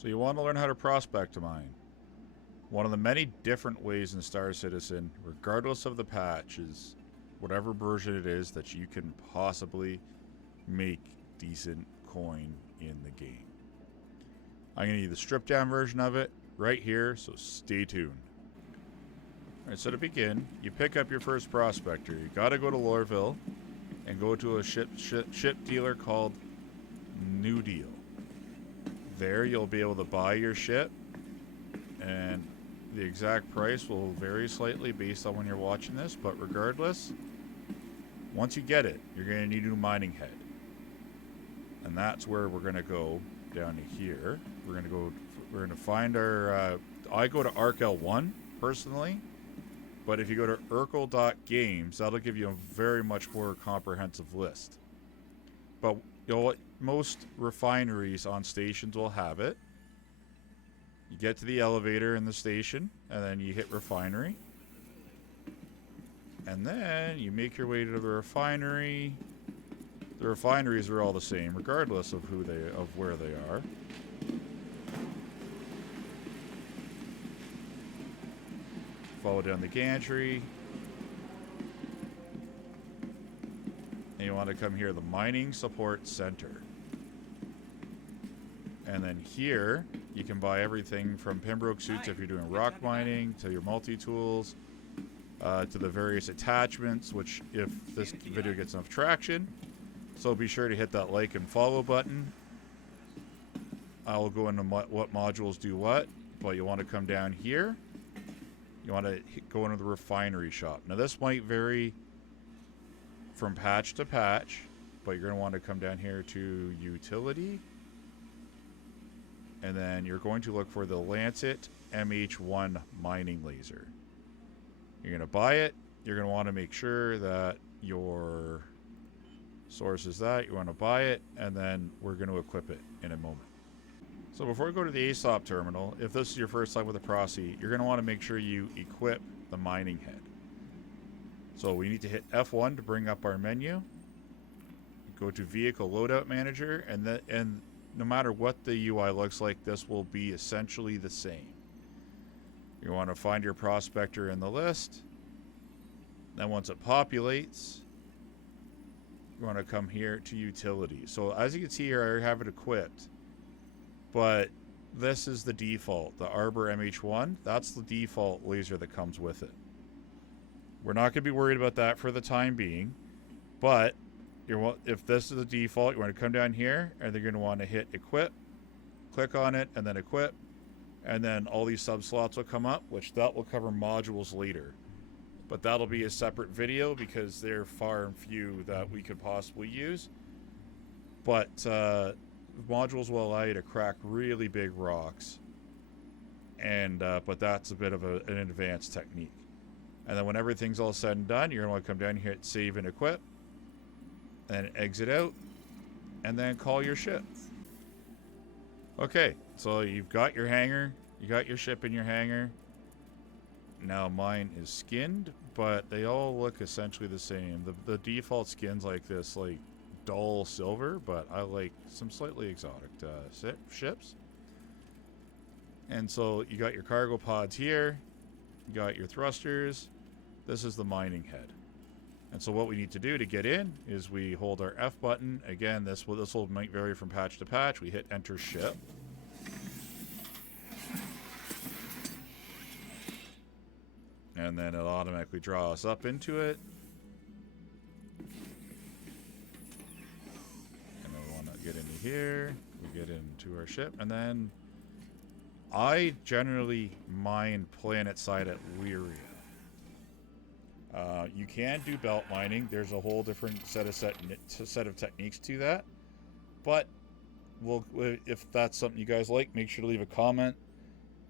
So you want to learn how to prospect mine. One of the many different ways in Star Citizen, regardless of the patch, is whatever version it is that you can possibly make decent coin in the game. I'm going to need the stripped down version of it right here, so stay tuned. Alright, so to begin, you pick up your first prospector. You got to go to Lorville and go to a ship dealer called New Deal. There you'll be able to buy your ship, and the exact price will vary slightly based on when you're watching this, but regardless, once you get it, you're going to need a new mining head. And that's where we're going to go down to here. We're going to find our, I go to ArcL1 personally, but if you go to urkel.games, that'll give you a very much more comprehensive list. But you know what? Most refineries on stations will have it. You get to the elevator in the station, and then you hit refinery. And then you make your way to the refinery. The refineries are all the same, regardless of where they are. Follow down the gantry. And you want to come here, the Mining Support Center. And then here, you can buy everything from Pembroke suits if you're doing rock mining, to your multi-tools, to the various attachments, which if this video gets enough traction, so be sure to hit that like and follow button. I'll go into what modules do what, but you want to come down here. You want to go into the refinery shop. Now this might vary from patch to patch, but you're going to want to come down here to utility. And then you're going to look for the Lancet MH1 mining laser. You're going to buy it. You're going to want to make sure that your source is that. You want to buy it, and then we're going to equip it in a moment. So before we go to the ASOP terminal, if this is your first time with a Prosi, you're going to want to make sure you equip the mining head. So we need to hit F1 to bring up our menu. Go to Vehicle Loadout Manager, and no matter what the UI looks like, this will be essentially the same. You want to find your prospector in the list. Then once it populates, you want to come here to utility. So as you can see here, I already have it equipped. But this is the default. The Arbor MH1, that's the default laser that comes with it. We're not going to be worried about that for the time being. But if this is the default, you want to come down here, and you're going to want to hit equip, click on it, and then equip, and then all these sub slots will come up, which that will cover modules later. But that'll be a separate video because they're far and few that we could possibly use. But modules will allow you to crack really big rocks, and but that's a bit of an advanced technique. And then when everything's all said and done, you're going to want to come down here, hit save and equip, and exit out, and then call your ship. Okay, so you've got your hangar, you got your ship in your hangar. Now mine is skinned, but they all look essentially the same. The default skin's like this, like dull silver, but I like some slightly exotic ships. And so you got your cargo pods here, you got your thrusters. This is the mining head. And so what we need to do to get in is we hold our F button. Again, this will might vary from patch to patch. We hit enter ship. And then it'll automatically draw us up into it. And then we want to get into here. We get into our ship. And then I generally mine planet side at Lyria. You can do belt mining. There's a whole different set of techniques to that. But if that's something you guys like, make sure to leave a comment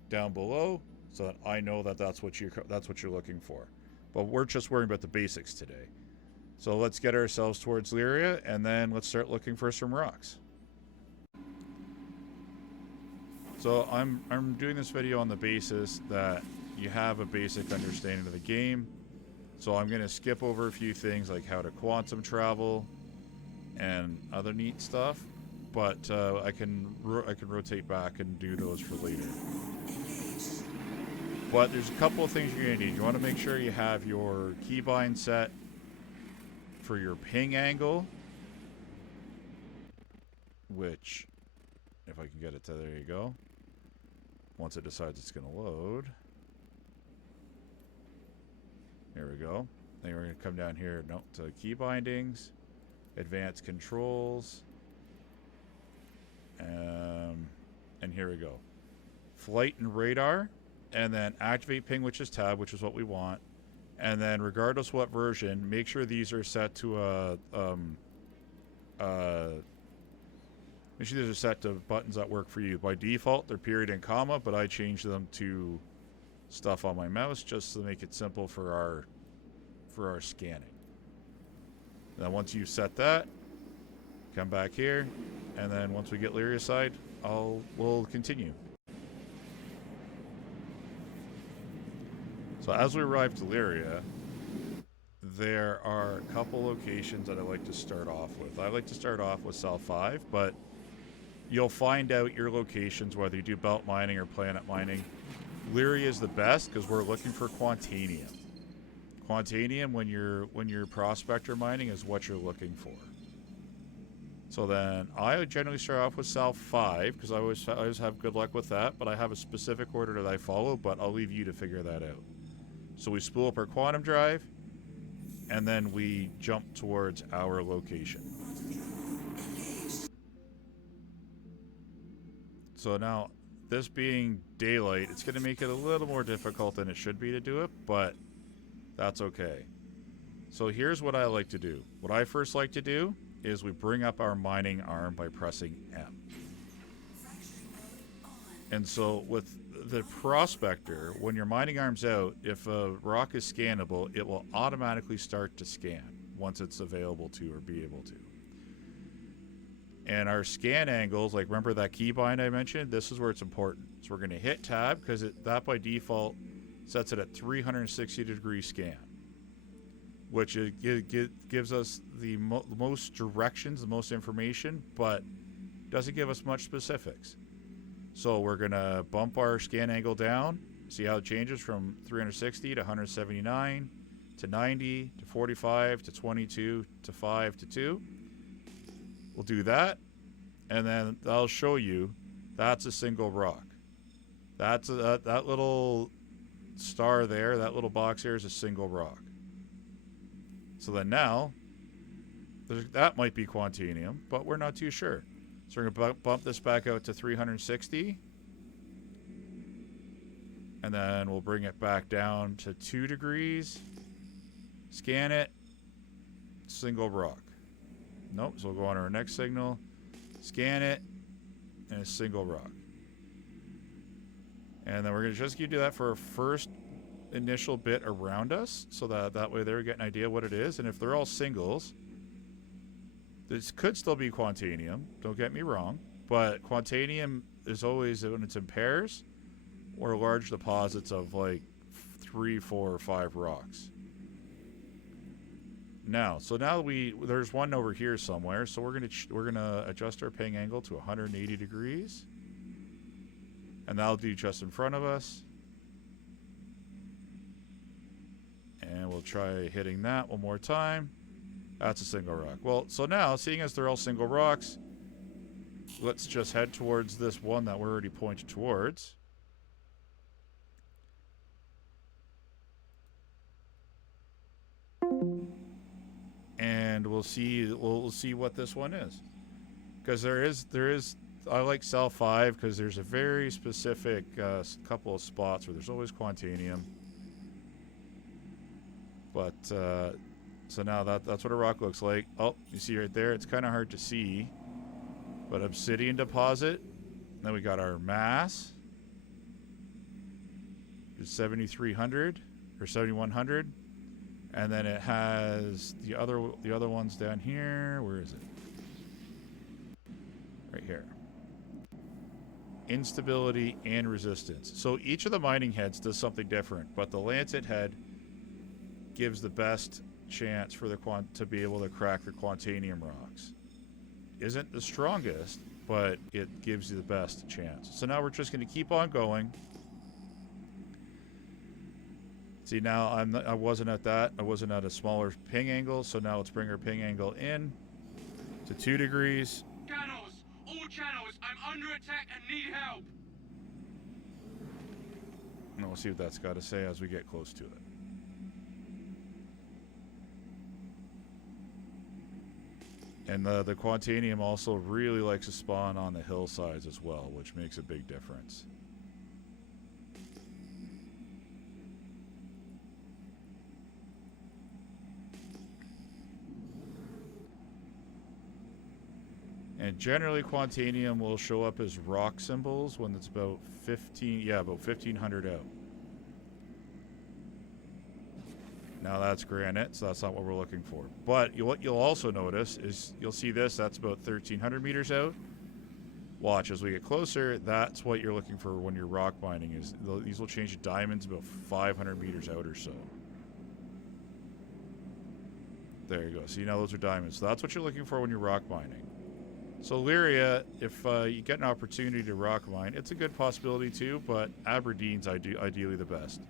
down below so that I know that that's what you're looking for. But we're just worrying about the basics today. So let's get ourselves towards Lyria, and then let's start looking for some rocks. So I'm doing this video on the basis that you have a basic understanding of the game. So I'm going to skip over a few things like how to quantum travel and other neat stuff. but I can rotate back and do those for later. But there's a couple of things you're going to need. You want to make sure you have your keybind set for your ping angle, which, if I can get it to, there you go. Once it decides it's going to load. There we go. Then we're going to come down here to key bindings, advanced controls, and here we go. Flight and radar, and then activate ping, which is tab, which is what we want. And then regardless what version, make sure these are set to make sure these are set to buttons that work for you. By default, they're period and comma, but I changed them to stuff on my mouse just to make it simple for our scanning. And then once you've set that, come back here, and then once we get Lyria side, we'll continue. So as we arrive to Lyria, there are a couple locations that I like to start off with. I like to start off with Cell 5, but you'll find out your locations, whether you do belt mining or planet mining. Lyria is the best because we're looking for Quantanium. Quantanium, when you're prospector mining, is what you're looking for. So then I would generally start off with Cell 5 because I always have good luck with that, but I have a specific order that I follow, but I'll leave you to figure that out. So we spool up our quantum drive, and then we jump towards our location. So now, this being daylight, it's going to make it a little more difficult than it should be to do it, but that's okay. So here's what I like to do. What I first like to do is we bring up our mining arm by pressing M. And so with the Prospector, when your mining arm's out, if a rock is scannable, it will automatically start to scan once it's available to or be able to. And our scan angles, like remember that keybind I mentioned? This is where it's important. So we're going to hit tab because that by default sets it at 360-degree scan, which gives us the most directions, the most information, but doesn't give us much specifics. So we're going to bump our scan angle down, see how it changes from 360 to 179 to 90 to 45 to 22 to 5 to 2. We'll do that, and then that'll show you that's a single rock. That's that little star there, that little box there is a single rock. So then now, that might be Quantanium, but we're not too sure. So we're going to bump this back out to 360. And then we'll bring it back down to 2 degrees. Scan it. Single rock. Nope, so we'll go on to our next signal. Scan it. And a single rock. And then we're going to just do that for our first initial bit around us. So that way they get an idea what it is. And if they're all singles, this could still be Quantanium, don't get me wrong, but Quantanium is always when it's in pairs or large deposits of like 3, 4, or 5 rocks. Now there's one over here somewhere, so we're gonna adjust our ping angle to 180 degrees, and that'll do just in front of us. And we'll try hitting that one more time. That's a single rock. Well, so now, seeing as they're all single rocks, let's just head towards this one that we're already pointed towards. And we'll see what this one is. Because there is I like Cell 5 because there's a very specific couple of spots where there's always Quantanium. But so now that's what a rock looks like. Oh, you see right there, it's kind of hard to see. But obsidian deposit. Then we got our mass. It's 7,300 or 7,100. And then it has the other ones down here. Where is it? Right here. Instability and resistance. So each of the mining heads does something different, but the lancet head gives the best chance for to be able to crack the Quantanium rocks. Isn't the strongest, but it gives you the best chance. So now we're just going to keep on going. See, now I wasn't at that. I wasn't at a smaller ping angle, so now let's bring our ping angle in to 2 degrees. Channels! All channels! I'm under attack and need help! And we'll see what that's got to say as we get close to it. And the Quantanium also really likes to spawn on the hillsides as well, which makes a big difference. And generally, Quantanium will show up as rock symbols when it's about 1500 out. Now that's granite, so that's not what we're looking for. But what you'll also notice is you'll see this, that's about 1300 meters out. Watch, as we get closer, that's what you're looking for when you're rock mining. Is these will change to diamonds about 500 meters out or so. There you go. See, now those are diamonds. So that's what you're looking for when you're rock mining. So Lyria, if you get an opportunity to rock mine, it's a good possibility too, but Aberdeen's ideally the best.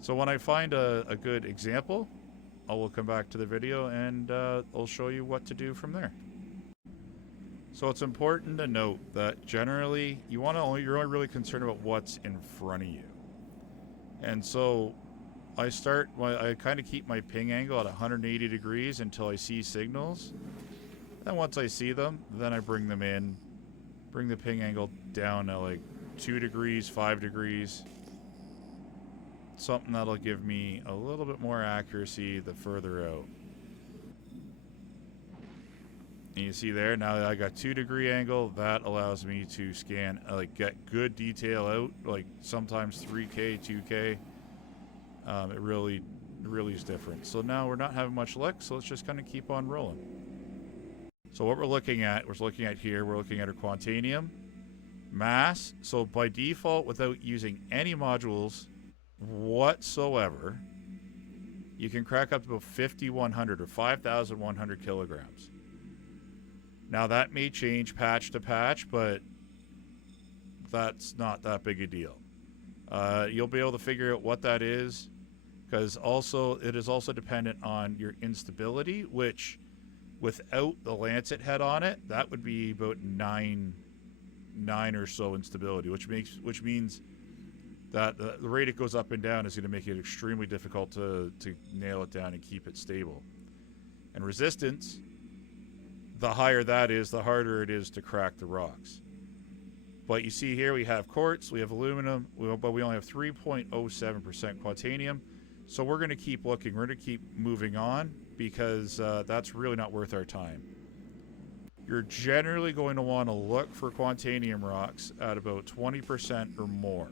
So when I find a good example, I will come back to the video and I'll show you what to do from there. So it's important to note that generally you're only really concerned about what's in front of you. And so I kind of keep my ping angle at 180 degrees until I see signals. Then once I see them, then I bring them in, bring the ping angle down to like 2 degrees, 5 degrees. Something that'll give me a little bit more accuracy the further out. And you see there, now that I got 2 degree angle, that allows me to scan, get good detail out, like sometimes 3K, 2K. It really is different. So now we're not having much luck, so let's just kind of keep on rolling. So what we're looking at our Quantanium mass. So by default, without using any modules whatsoever, you can crack up to about 5,100 or 5,100 kilograms. Now that may change patch to patch, but that's not that big a deal. You'll be able to figure out what that is, because it is also dependent on your instability, which without the lancet head on it, that would be about 9 or so instability, which means that the rate it goes up and down is going to make it extremely difficult to nail it down and keep it stable. And resistance, the higher that is, the harder it is to crack the rocks. But you see here we have quartz, we have aluminum, but we only have 3.07% Quantanium. So we're going to keep looking. We're going to keep moving on, because that's really not worth our time. You're generally going to want to look for Quantanium rocks at about 20% or more,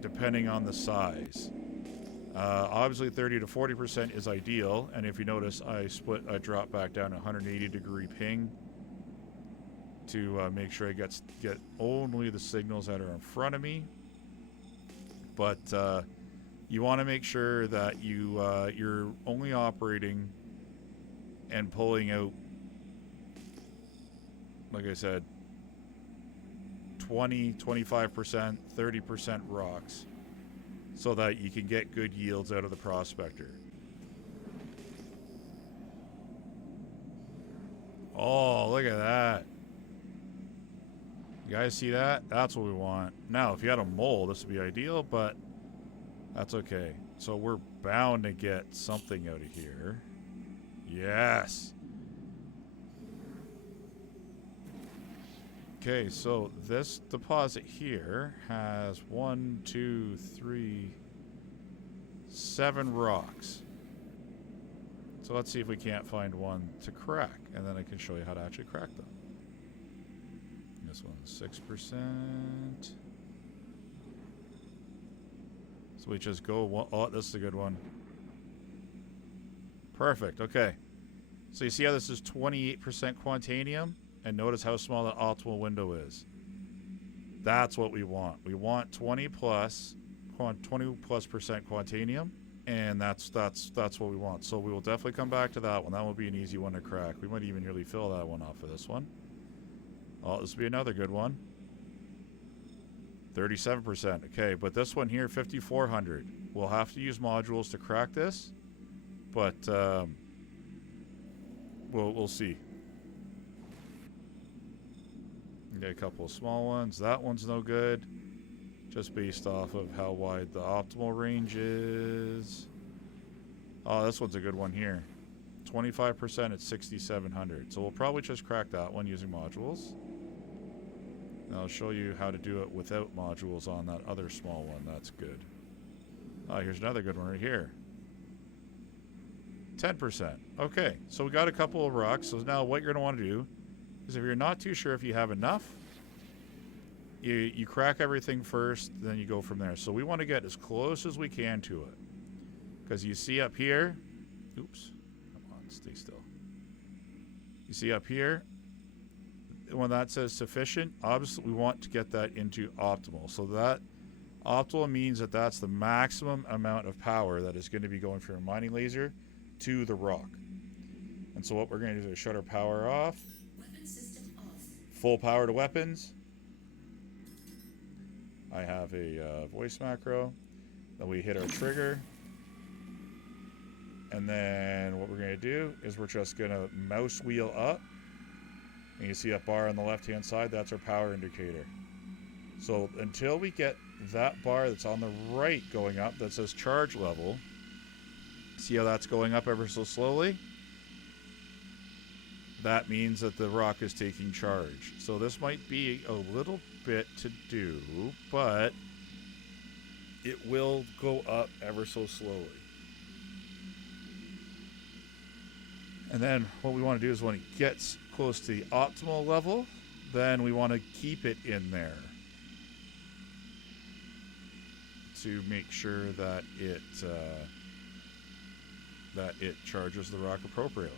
depending on the size. Obviously 30 to 40% is ideal, and if you notice, I drop back down to 180 degree ping to make sure I get only the signals that are in front of me. But you want to make sure that you're only operating and pulling out, like I said, 20, 25%, 30% rocks, so that you can get good yields out of the Prospector. Oh, look at that. You guys see that? That's what we want. Now, if you had a mole, this would be ideal, but that's okay. So we're bound to get something out of here. Yes. Okay, so this deposit here has 1, 2, 3, 7 rocks. So let's see if we can't find one to crack, and then I can show you how to actually crack them. This one's 6%. So we just go, oh, this is a good one. Perfect, okay. So you see how this is 28% Quantanium? And notice how small the optimal window is. That's what we want. We want 20 plus percent Quantanium And that's what we want. So we will definitely come back to that one. That will be an easy one to crack. We might even nearly fill that one off for this one. Oh, this will be another good one. 37%. Okay, but this one here, 5,400. We'll have to use modules to crack this, but we'll see. Get a couple of small ones. That one's no good, just based off of how wide the optimal range is. Oh, this one's a good one here. 25% at 6,700. So we'll probably just crack that one using modules. And I'll show you how to do it without modules on that other small one. That's good. Oh, here's another good one right here. 10%. Okay, so we got a couple of rocks. So now what you're going to want to do is, if you're not too sure if you have enough, you crack everything first, then you go from there. So we want to get as close as we can to it. Because you see up here, oops, come on, stay still. You see up here, when that says sufficient, obviously we want to get that into optimal. So that optimal means that that's the maximum amount of power that is going to be going from your mining laser to the rock. And so what we're going to do is shut our power off. Weapon system off. Full power to weapons. I have a voice macro. Then we hit our trigger. And then what we're going to do is we're just going to mouse wheel up. And you see that bar on the left-hand side, that's our power indicator. So until we get that bar that's on the right going up that says charge level, see how that's going up ever so slowly? That means that the rock is taking charge. So this might be a little bit to do, but it will go up ever so slowly. And then what we want to do is when it gets close to the optimal level, then we want to keep it in there to make sure that it charges the rock appropriately.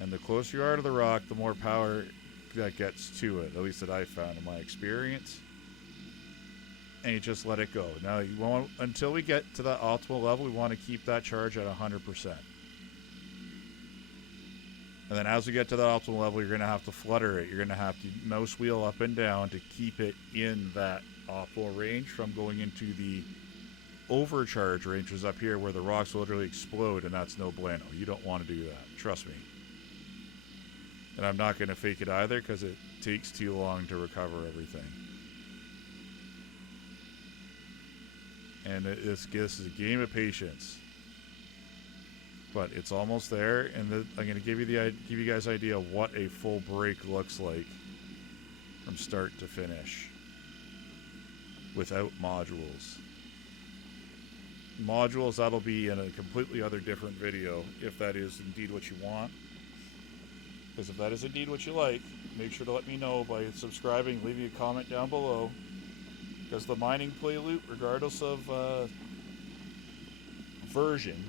And the closer you are to the rock, the more power that gets to it, at least that I've found in my experience. And you just let it go. Now, you want, until we get to that optimal level, we want to keep that charge at 100%. And then as we get to the optimal level, you're going to have to flutter it. You're going to have to mouse wheel up and down to keep it in that optimal range from going into the overcharge range, which is up here where the rocks will literally explode, and that's no bueno. You don't want to do that. Trust me. And I'm not going to fake it either because it takes too long to recover everything. And this is a game of patience. But it's almost there, and I'm going to give you guys an idea of what a full break looks like from start to finish without modules. Modules, that'll be in a completely other different video if that is indeed what you want. Because if that is indeed what you like, make sure to let me know by subscribing, leaving a comment down below. Because the mining play loop, regardless of version,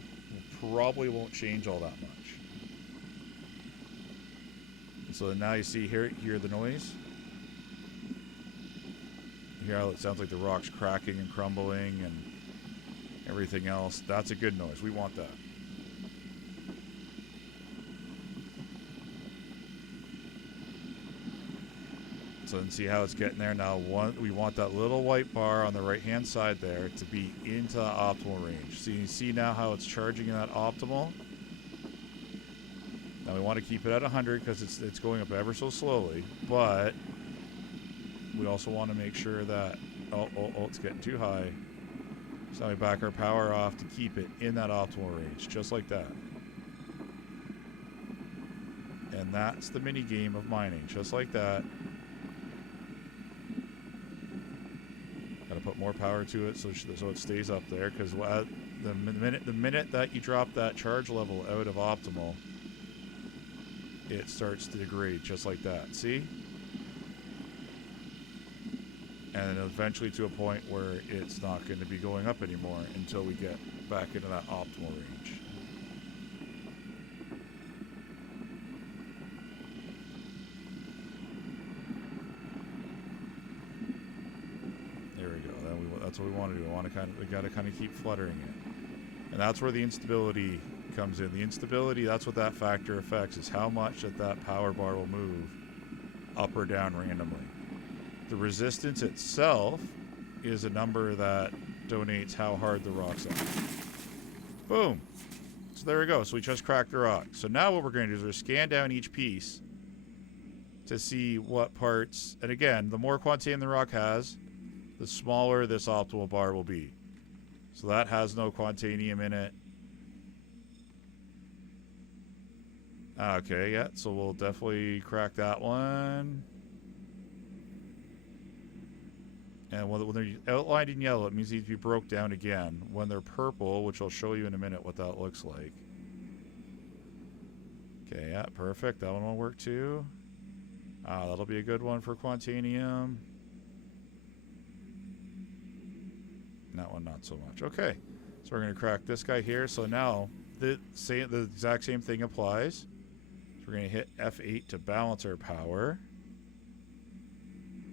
probably won't change all that much. And so now you see hear the noise. You hear how it sounds like the rock's cracking and crumbling and everything else. That's a good noise. We want that. So then see how it's getting there now. We want that little white bar on the right hand side there to be into the optimal range. So you see now how it's charging in that optimal. Now we want to keep it at 100 because it's going up ever so slowly, but we also want to make sure that oh it's getting too high. So now we back our power off to keep it in that optimal range, just like that. And that's the mini game of mining, just like that. Got to put more power to it so it stays up there, because the minute that you drop that charge level out of optimal, it starts to degrade just like that. See? And then eventually to a point where it's not going to be going up anymore until we get back into that optimal range. That's what we want to do. We got to kind of keep fluttering it. And that's where the instability comes in. The instability, that's what that factor affects, is how much that power bar will move up or down randomly. The resistance itself is a number that donates how hard the rocks are. Boom. So there we go. So we just cracked the rock. So now what we're going to do is we're going to scan down each piece to see what parts, and again, the more quantity the rock has, the smaller this optimal bar will be. So that has no quantanium in it. Okay, yeah, so we'll definitely crack that one. And when they're outlined in yellow, it means they need to be broke down again. When they're purple, which I'll show you in a minute what that looks like. Okay, yeah, perfect. That one will work too. That'll be a good one for quantanium. That one, not so much. Okay, so we're going to crack this guy here. So now, the exact same thing applies. So we're going to hit F8 to balance our power.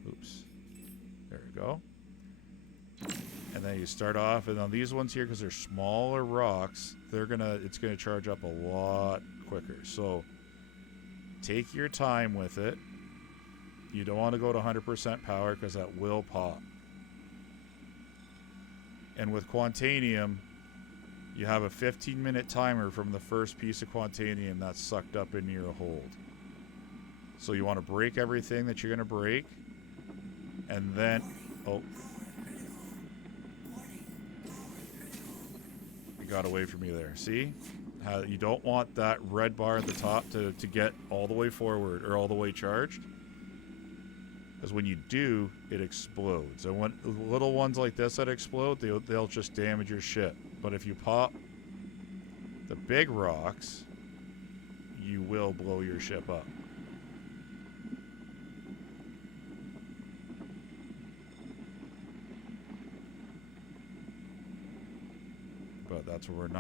Oops. There we go. And then you start off, and on these ones here, because they're smaller rocks, it's gonna charge up a lot quicker. So take your time with it. You don't want to go to 100% power because that will pop. And with quantanium, you have a 15-minute timer from the first piece of quantanium that's sucked up into your hold. So you want to break everything that you're going to break. And then... Oh. You got away from me there. See? How you don't want that red bar at the top to get all the way forward or all the way charged. Because when you do, it explodes. And when little ones like this that explode, they'll just damage your ship. But if you pop the big rocks, you will blow your ship up. But that's where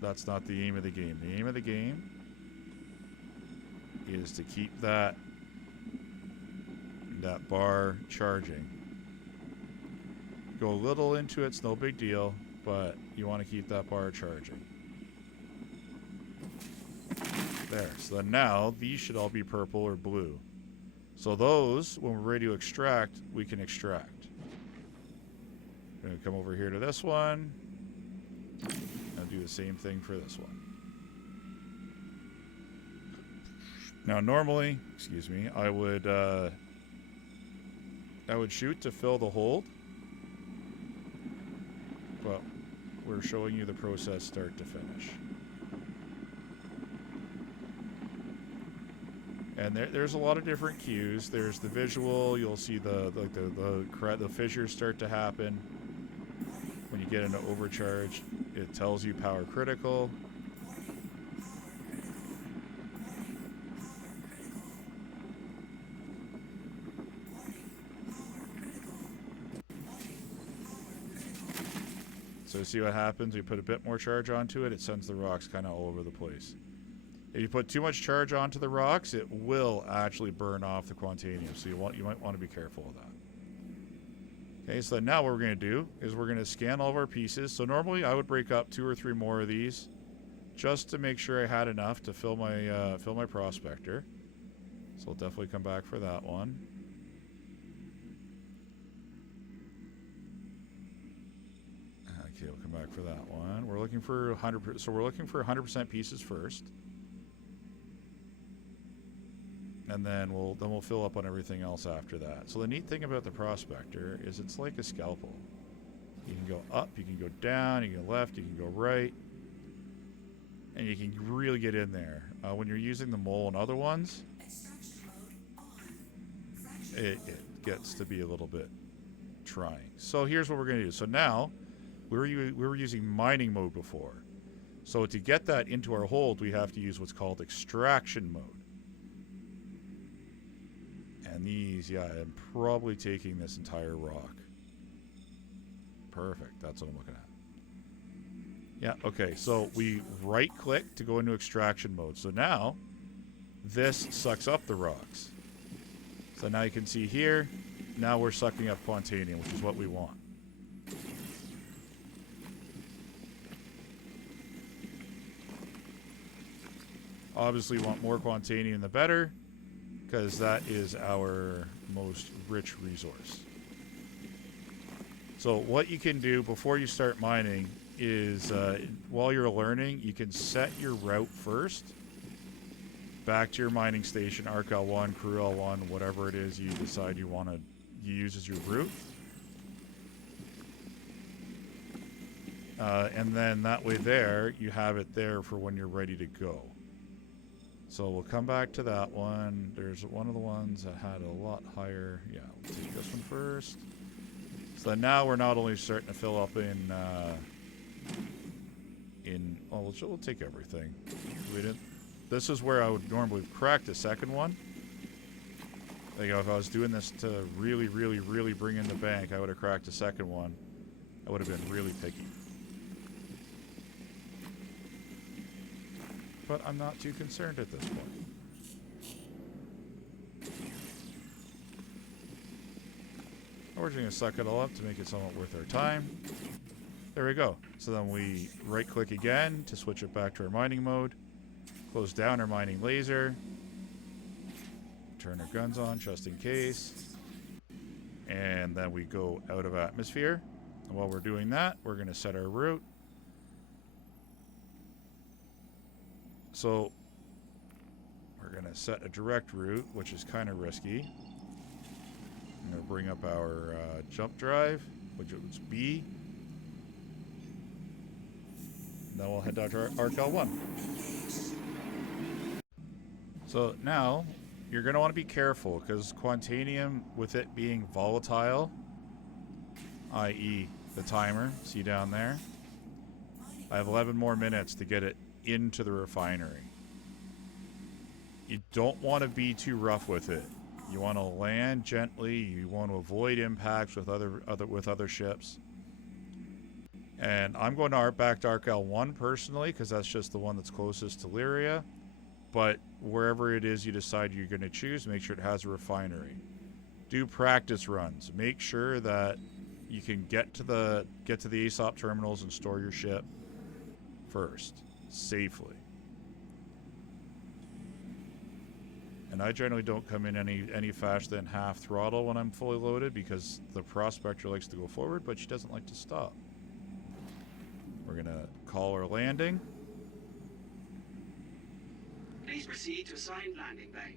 that's not the aim of the game. The aim of the game is to keep that bar charging. Go a little into it's no big deal, but you want to keep that bar charging. There. So then now these should all be purple or blue. So those, when we're ready to extract, we can extract. I'm going to come over here to this one. I'll do the same thing for this one. Now normally, excuse me, I would shoot to fill the hold, but we're showing you the process start to finish. And there's a lot of different cues. There's the visual. You'll see the fissures start to happen. When you get into overcharge, it tells you power critical. So see what happens? We put a bit more charge onto it, it sends the rocks kind of all over the place. If you put too much charge onto the rocks, it will actually burn off the quantanium. So you might want to be careful of that. Okay, so now what we're going to do is we're going to scan all of our pieces. So normally I would break up 2 or 3 more of these just to make sure I had enough to fill my prospector. So I'll definitely come back for that one. Okay, we'll come back for that one. We're looking for 100%. So we're looking for 100% pieces first. And then we'll fill up on everything else after that. So the neat thing about the Prospector is it's like a scalpel. You can go up, you can go down, you can go left, you can go right, and you can really get in there. When you're using the mole and other ones, it gets to be a little bit trying. So here's what we're going to do. So now we were using mining mode before. So to get that into our hold, we have to use what's called extraction mode. And these, yeah, I'm probably taking this entire rock. Perfect. That's what I'm looking at. Yeah, okay. So we right-click to go into extraction mode. So now, this sucks up the rocks. So now you can see here, now we're sucking up quantanium, which is what we want. Obviously, want more quantanium the better, because that is our most rich resource. So what you can do before you start mining is, while you're learning, you can set your route first back to your mining station, Arc L1, Crew L1, whatever it is you decide you want to use as your route. And then that way there, you have it there for when you're ready to go. So we'll come back to that one. There's one of the ones that had a lot higher. Yeah, we'll take this one first. So then now we're not only starting to fill up in oh, we'll take everything. We didn't. This is where I would normally crack the second one. Like, if I was doing this to really, really, really bring in the bank, I would have cracked the second one. I would have been really picky. But I'm not too concerned at this point. We're just going to suck it all up to make it somewhat worth our time. There we go. So then we right-click again to switch it back to our mining mode. Close down our mining laser. Turn our guns on just in case. And then we go out of atmosphere. And while we're doing that, we're going to set our route. So we're going to set a direct route, which is kind of risky. I'm going to bring up our jump drive, which is B. And then we'll head down to our Arc L1. So now you're going to want to be careful because quantanium, with it being volatile, i.e. the timer, see down there, I have 11 more minutes to get it into the refinery. You don't want to be too rough with it. You want to land gently. You want to avoid impacts with other ships. And I'm going to back to Arc L1 personally because that's just the one that's closest to Lyria. But wherever it is you decide you're going to choose, make sure it has a refinery. Do practice runs. Make sure that you can get to the ASOP terminals and store your ship first, safely. And I generally don't come in any faster than half throttle when I'm fully loaded because the Prospector likes to go forward, but she doesn't like to stop. We're going to call our landing. Please proceed to assigned landing bay.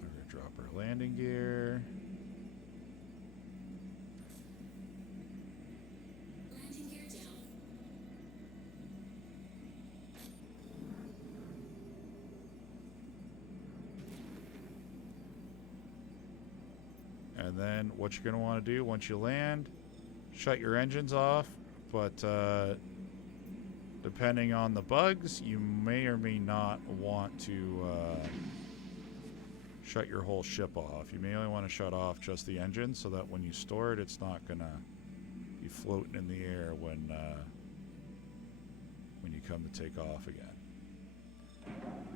We're going to drop our landing gear. Landing gear down. And then what you're going to want to do once you land, shut your engines off, but depending on the bugs, you may or may not want to shut your whole ship off. You may only want to shut off just the engine so that when you store it, it's not going to be floating in the air when you come to take off again.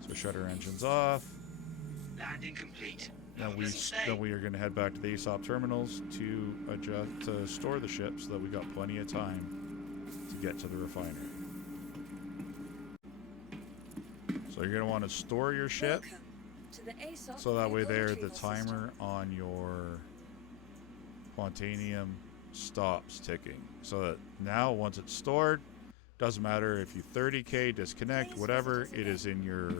So shut our engines off. Landing complete. Then we are going to head back to the ASOP terminals to store the ship so that we got plenty of time to get to the refinery. So you're going to want to store your ship Welcome to the ASOP so that way there the retrieval timer system. on your quantanium stops ticking. So that now once it's stored, doesn't matter if you 30k, disconnect, whatever, it is in your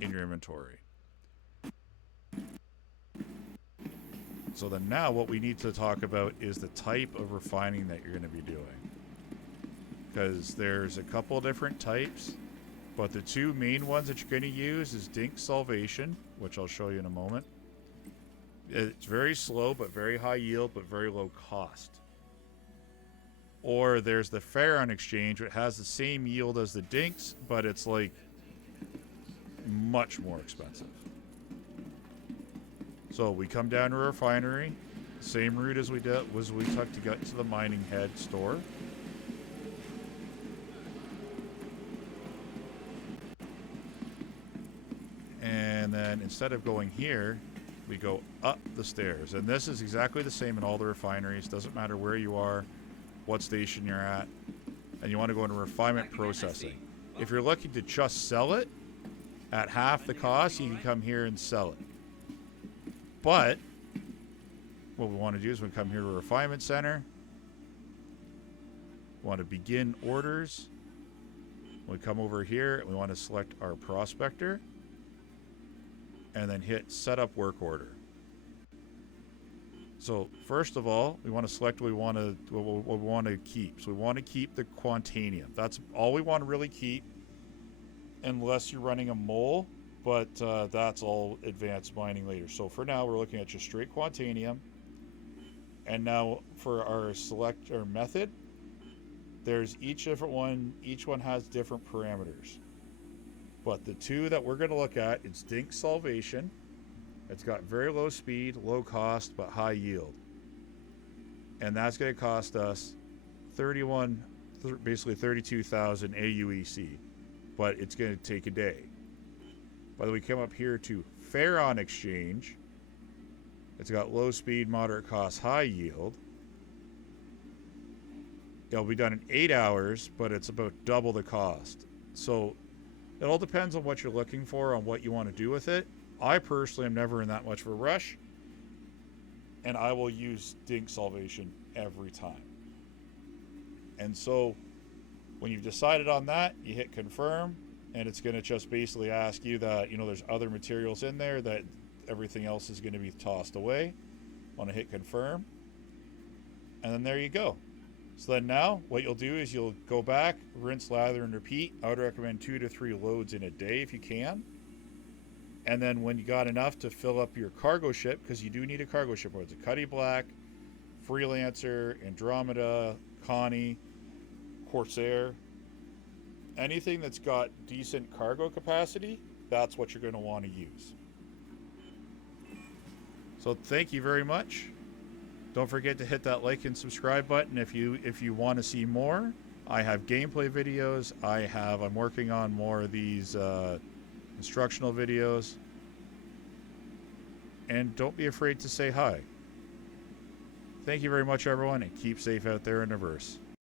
inventory. So then now what we need to talk about is the type of refining that you're going to be doing. Because there's a couple different types, but the two main ones that you're going to use is Dink Salvation, which I'll show you in a moment. It's very slow, but very high yield, but very low cost. Or there's the Pharaon Exchange, which has the same yield as the Dinks, but it's like much more expensive. So we come down to a refinery, same route as we took to get to the mining head store. And then then instead of going here, we go up the stairs. And this is exactly the same in all the refineries. Doesn't matter where you are, what station you're at. And you want to go into refinement processing. If you're looking to just sell it at half the cost, you can come here and sell it. But what we want to do is we come here to a refinement center. We want to begin orders. We come over here and we want to select our prospector and then hit set up work order. So first of all, we want to select what we want to keep. So we want to keep the quantanium. That's all we want to really keep, unless you're running a mole, but that's all advanced mining later. So for now, we're looking at just straight quantanium. And now for our select or method, there's each different one. Each one has different parameters. But the two that we're going to look at is Dink Salvation. It's got very low speed, low cost, but high yield. And that's going to cost us basically 32,000 AUEC. But it's going to take a day. By the way, we come up here to Pharaon Exchange. It's got low speed, moderate cost, high yield. It'll be done in 8 hours, but it's about double the cost. So it all depends on what you're looking for, on what you want to do with it. I personally am never in that much of a rush, and I will use Dink Salvation every time. And so when you've decided on that, you hit confirm, and it's going to just basically ask you that, there's other materials in there, that everything else is going to be tossed away. Want to hit confirm, and then there you go. So then now what you'll do is you'll go back, rinse, lather, and repeat. I would recommend 2 to 3 loads in a day if you can. And then when you got enough to fill up your cargo ship, because you do need a cargo ship, whether it's a Cuddy Black, Freelancer, Andromeda, Connie, Corsair, anything that's got decent cargo capacity, that's what you're going to want to use. So thank you very much. Don't forget to hit that like and subscribe button if you want to see more. I have gameplay videos. I'm working on more of these instructional videos. And don't be afraid to say hi. Thank you very much, everyone, and keep safe out there in the verse.